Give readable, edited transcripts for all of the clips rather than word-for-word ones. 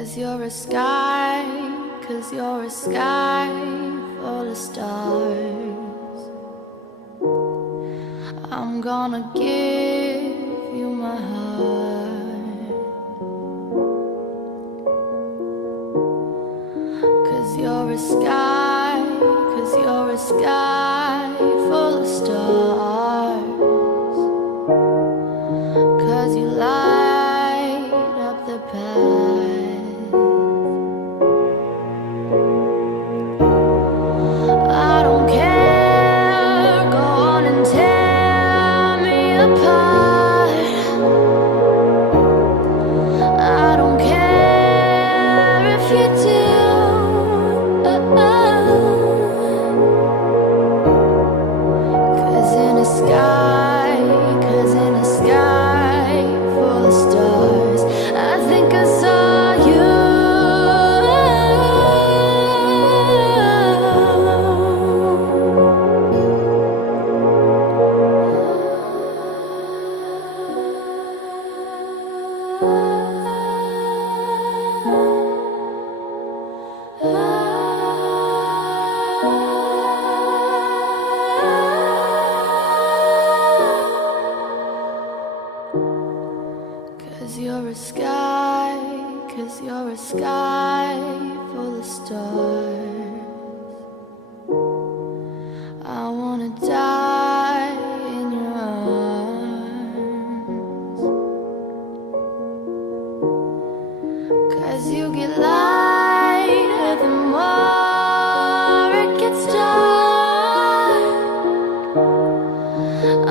'Cause you're a sky, 'cause you're a sky full of stars. I'm gonna give you my heart. 'Cause you're a sky, 'cause you're a sky full of stars. 'Cause you light up the path. I don't care, go on and tear me apart. I don't care if you do. 'Cause in a sky, 'cause in a sky full of stars, I think I saw you. Cause you're a sky, 'cause you're a sky full of stars. I wanna die in your arms. 'Cause you get lighter the more it gets dark.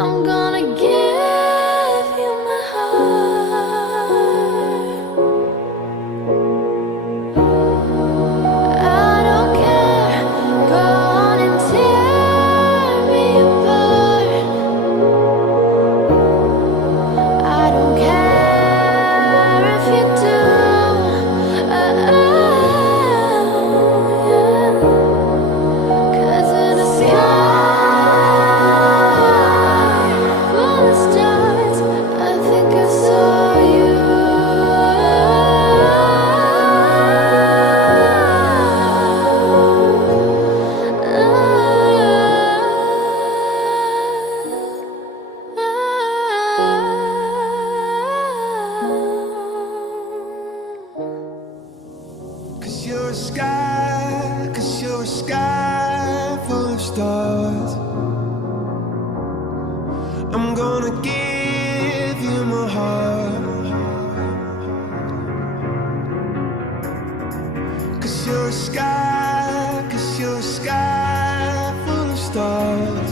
I'm gonna give you my heart. I don't care, go on and tear me apart. I don't care if you do. Yeah. 'Cause in the sky full of stars, I think I saw you. Cause you're a sky, 'cause you're a sky full of stars. I'm gonna give you my heart. 'Cause you're a sky, 'cause you're a sky full of stars.